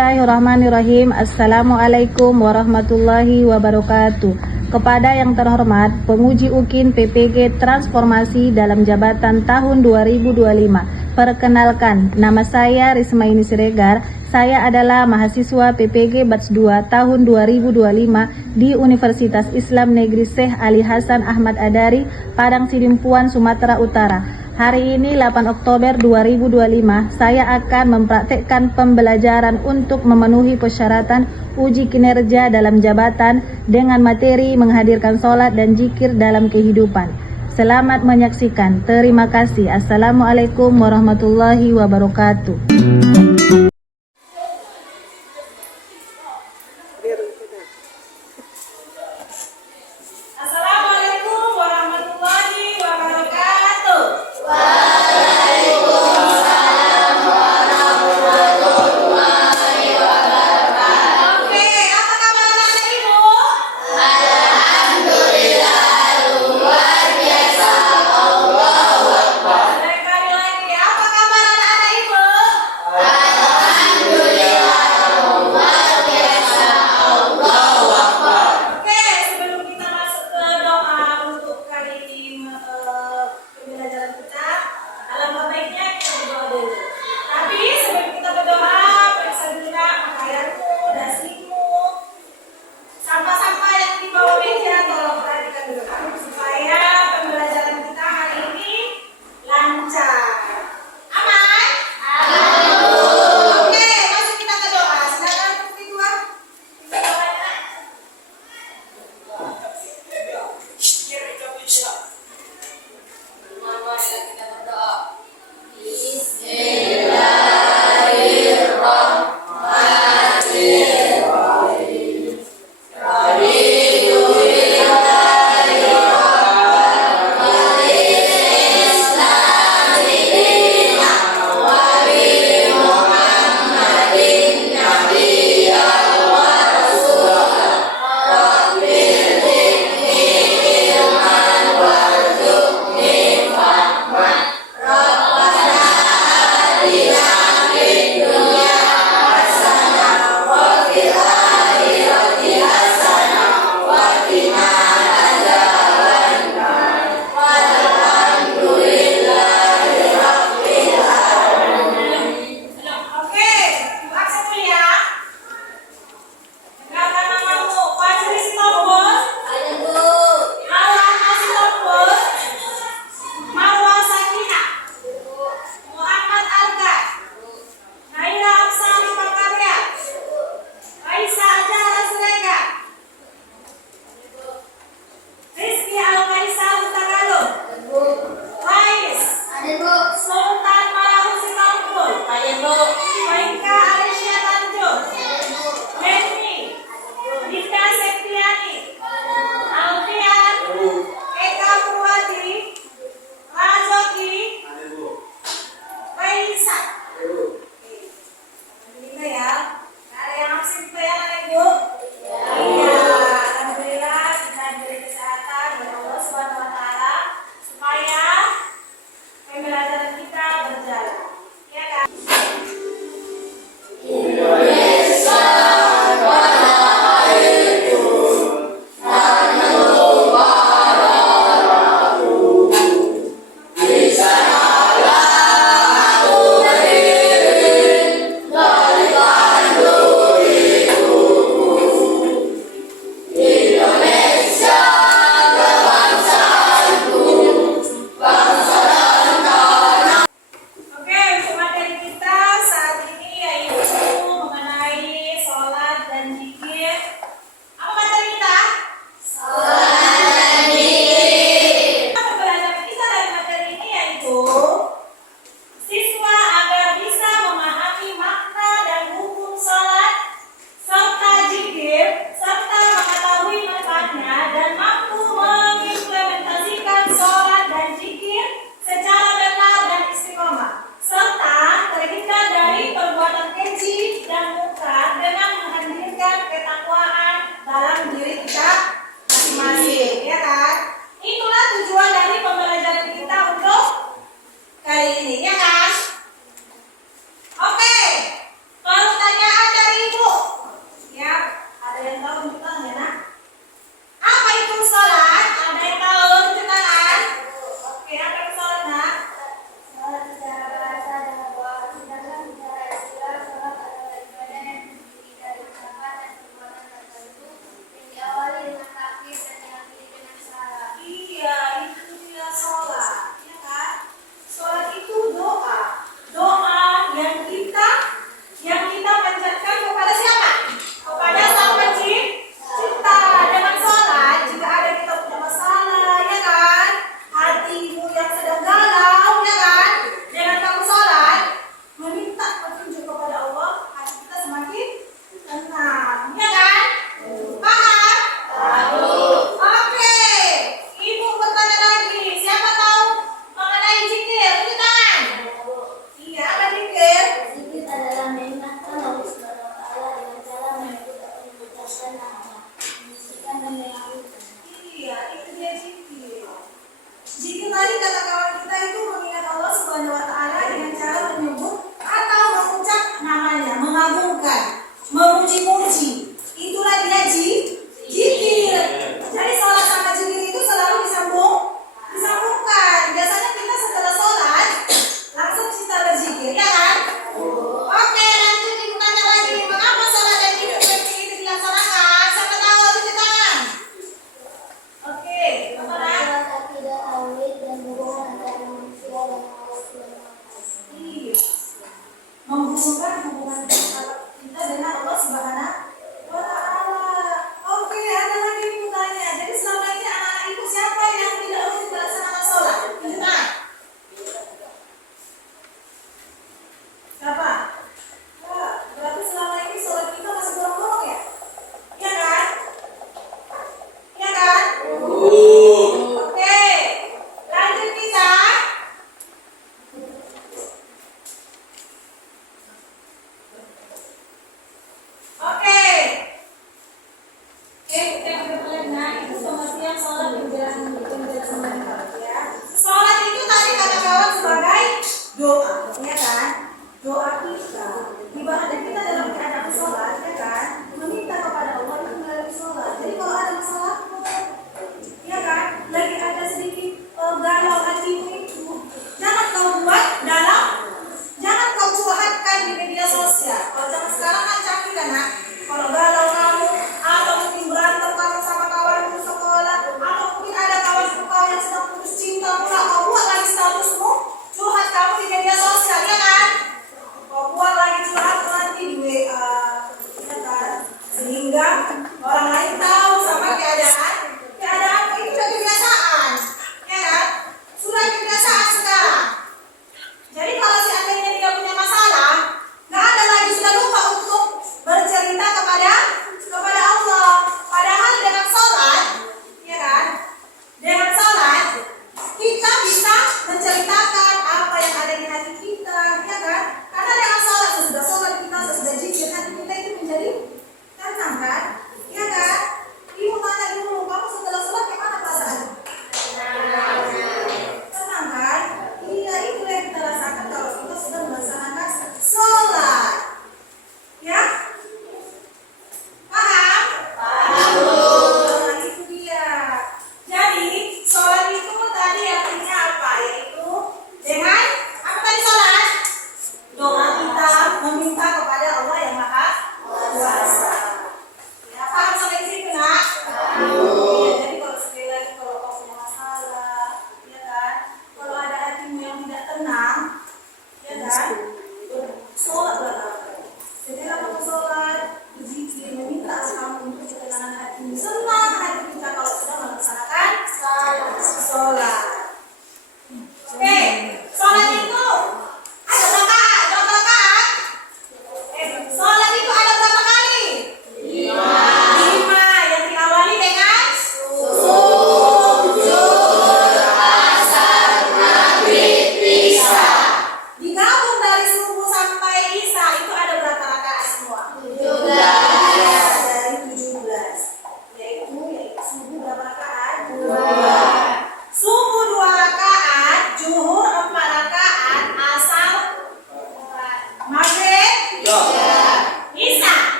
Bismillahirrahmanirrahim. Assalamualaikum warahmatullahi wabarakatuh. Kepada yang terhormat penguji UKIN PPG Transformasi dalam jabatan tahun 2025. Perkenalkan, nama saya Rismaini Siregar. Saya adalah mahasiswa PPG Batch 2 tahun 2025 di Universitas Islam Negeri Syekh Ali Hasan Ahmad Adari, Padang Sidimpuan, Sumatera Utara. Hari ini 8 Oktober 2025, saya akan mempraktekkan pembelajaran untuk memenuhi persyaratan uji kinerja dalam jabatan dengan materi menghadirkan sholat dan zikir dalam kehidupan. Selamat menyaksikan. Terima kasih. Assalamualaikum warahmatullahi wabarakatuh. Assalamualaikum warahmatullahi wabarakatuh. Oke, apa kabar anak-anak ibu? Sekali lagi, apa kabar anak-anak ibu?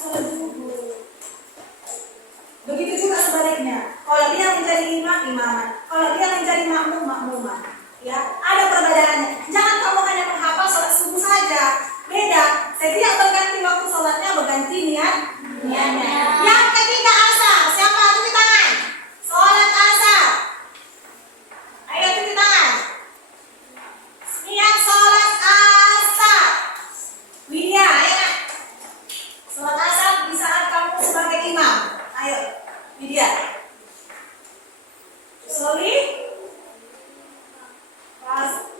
sholat zuhur. Begitu juga sebaliknya. Kalau dia menjadi imam, imaman. Kalau dia menjadi makmum, makmuman. Ya, ada perbedaannya. Jangan kamu hanya menghafal sholat subuh saja. Beda. Setiap berganti waktu sholatnya berganti niatnya. Yang ketiga asar. Siapa cuci tangan? Sholat asar. Ayo cuci tangan. Niat sholat asar. Widya, ayo nak. Sholat asar di saat kamu sebagai imam. Ayo, Widya. Slowly. Fast.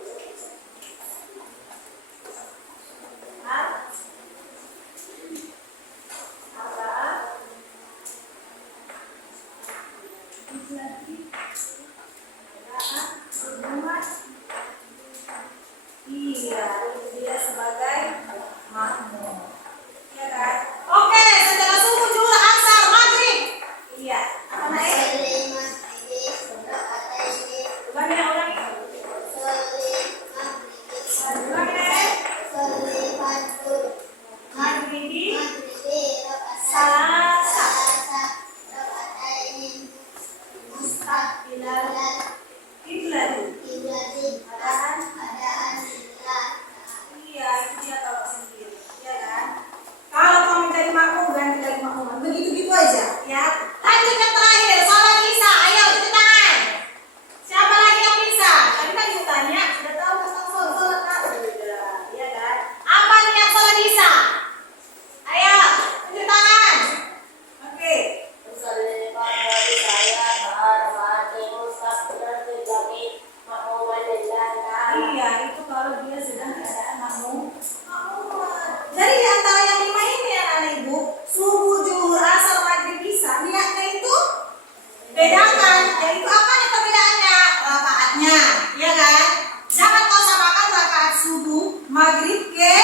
Iya, dia sebagai makmum. Iya kan? Oke, setelah subuh juga asar, maghrib. Iya, apa naik? Ulangi, ulangi. Ulangi, naik. Maghribi, salasa. Mustaqbilal kiblat. Iya, itu dia tahu sendiri, ya kan? Kalau kamu menjadi makmum, ganti lagi makmuman. Begitu-gitu aja, ya. Lanjut yang terakhir, sholat isya. Ayo, cuci tangan. Siapa lagi yang bisa? Tadi kan ditanya, sudah tahu tentang sholat kan? Sudah, ya kan? Apa niat sholat isya? Ayo, cuci tangan. Oke. Iya, itu kalau dia sedang keadaan makmum. Jadi di antara yang 5 ini ya anak ibu, subuh, zuhur, asar, maghrib, isya, niatnya itu bedakan. Yaitu apa nih perbedaannya? Rakaatnya, ya kan? Jangan kau samakan rakaat subuh, maghrib ke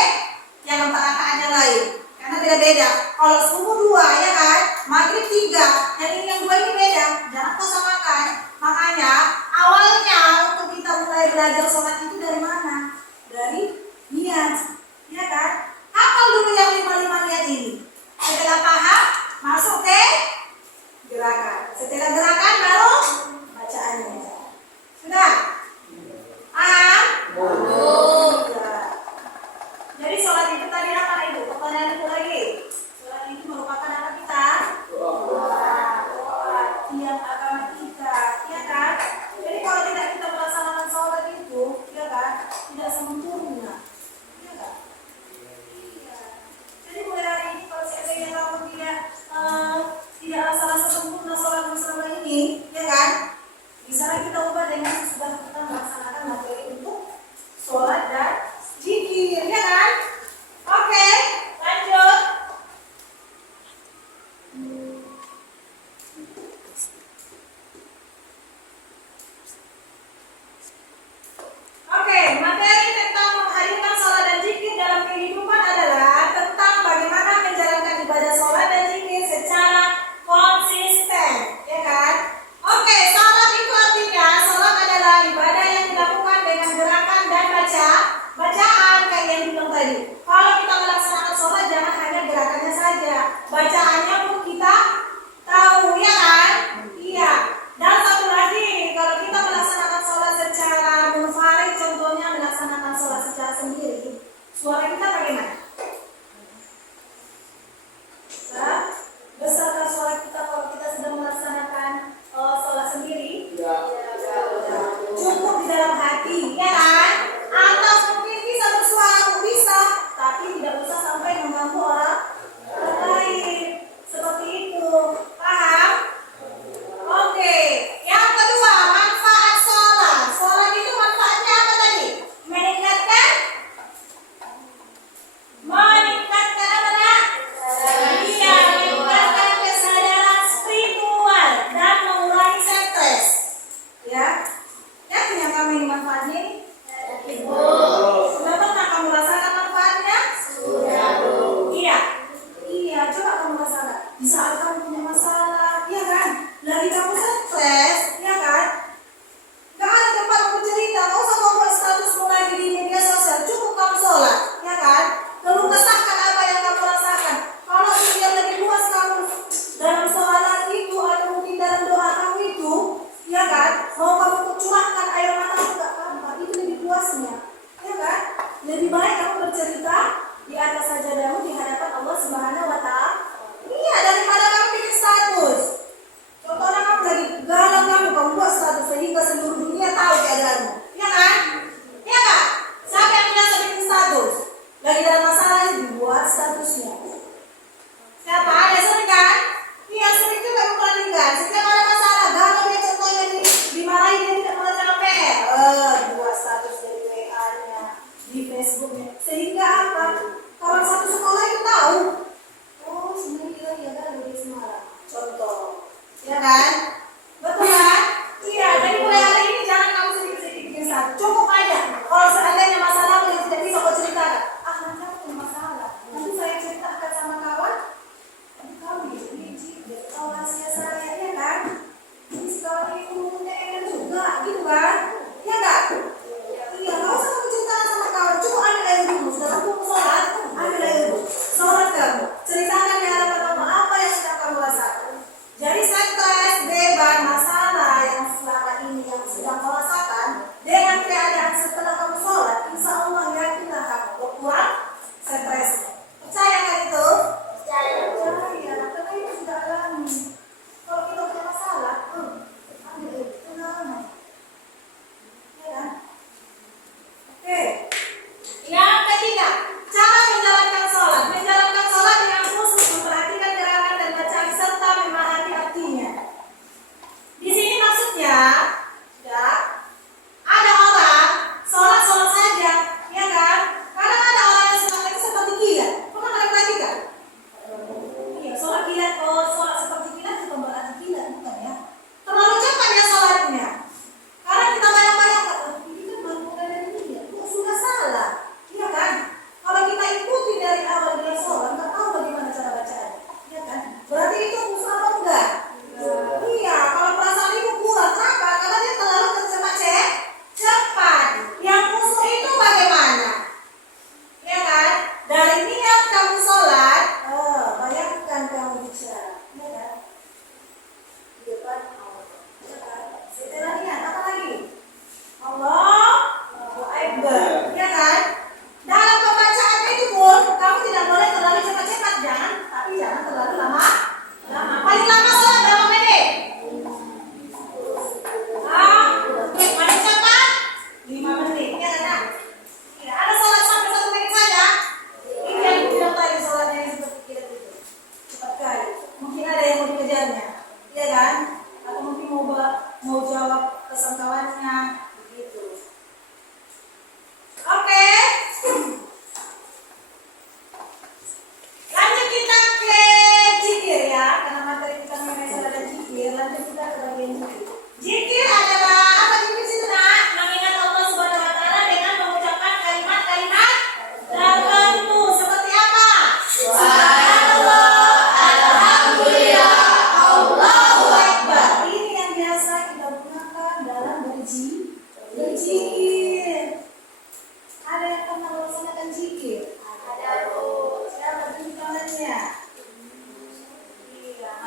yang 4 rakaatnya lain, karena beda-beda. Kalau subuh 2, ya kan? Maghrib 3, yang 2 ini beda. Jangan kau samakan. Makanya awalnya untuk kita mulai belajar sholat itu dari mana? Dari niat, ya kan? Hafal dulu yang 5 niat ini. Setelah paham, masuk ke gerakan. Setelah gerakan baru bacaannya. Sudah? Paham? Sudah. Jadi sholat itu tadi apa ibu? Pertanyaan itu lagi. Sholat itu merupakan apa kita? Tiang agama kita, ya kan? Jadi kalau tidak kita melaksanakan sholat itu, ya kan? Tidak sempurna, ya kan? Iya. Jadi mulai hari ini kalau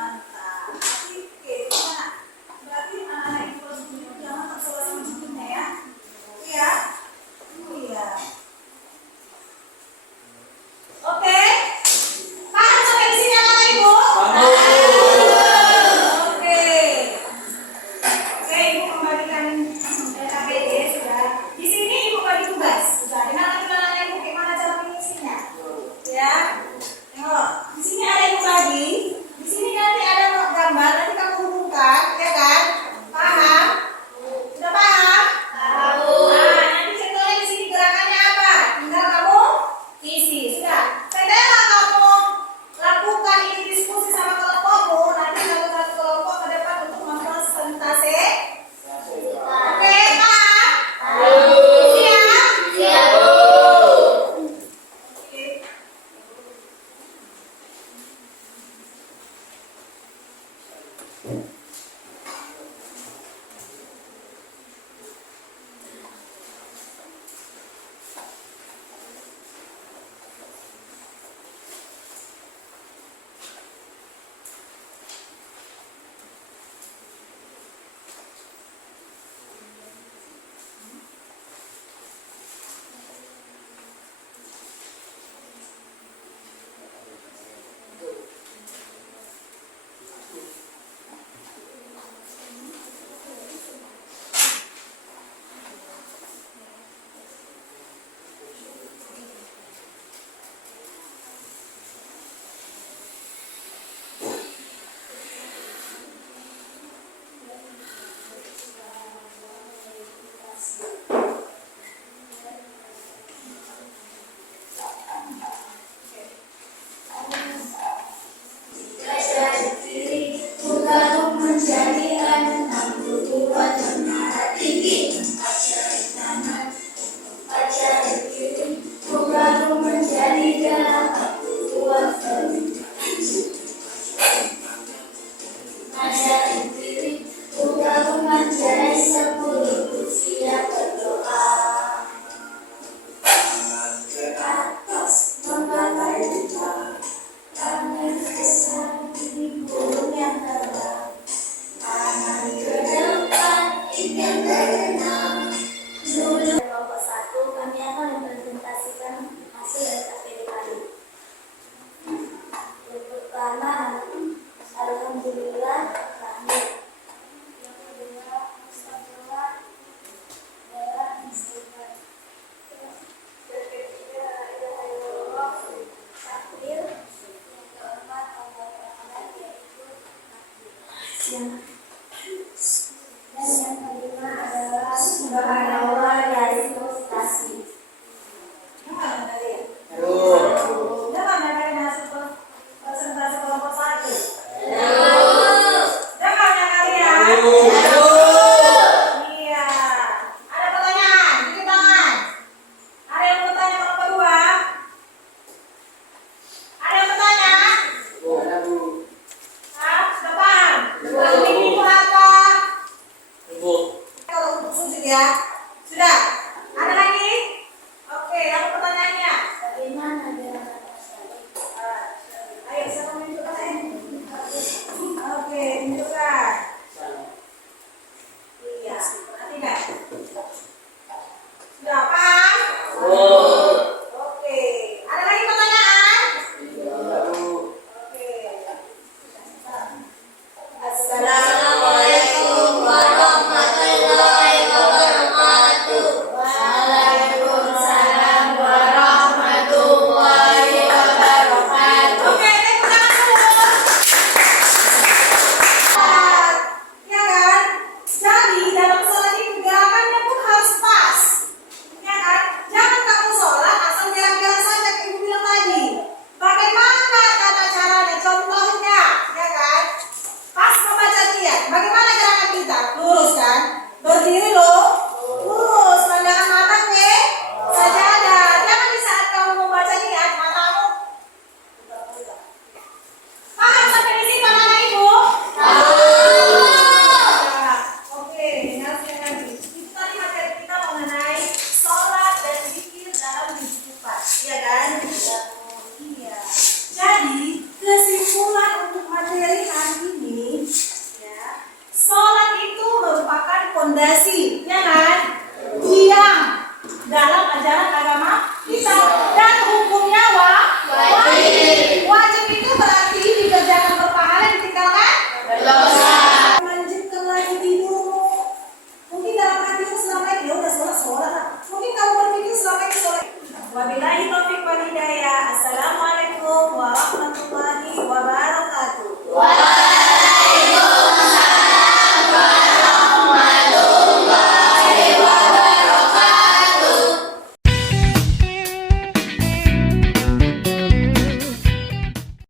Mantap. Oke, gimana? Berarti anak-anak itu harus minum, jangan tersolat minumnya ya. Iya. Iya. Oke. Paham sampai di sini anak ibu? Oke. Oke, ibu kembalikan KPD sudah. Di sini ibu bagi tugas. Sudah. Dengarkan juga anak ibu gimana cara mengisinya. Ya. Tengok. Di sini ada ibu bagi. Di sini nanti ada gambar. Nanti kamu hubungkan, ya kan? Paham? Sudah paham? Nah, nanti contohnya di sini gerakannya apa? Tinggal kamu isi. Sudah. Setelah kamu lakukan ini diskusi sama kelompokmu, nanti satu-satu kelompok ke depan untuk mempresentasi. Oke, paham? Siap? Oke. Kelompok 1 kami akan mempresentasikan hasil dari KPD kali. Yang pertama, alhamdulillah lahir. Yang kedua, astagfirullah adalah istighfar. Yang ketiga, la ilaha illallah takbir. Yang keempat, Allahu akbar yaitu takbir.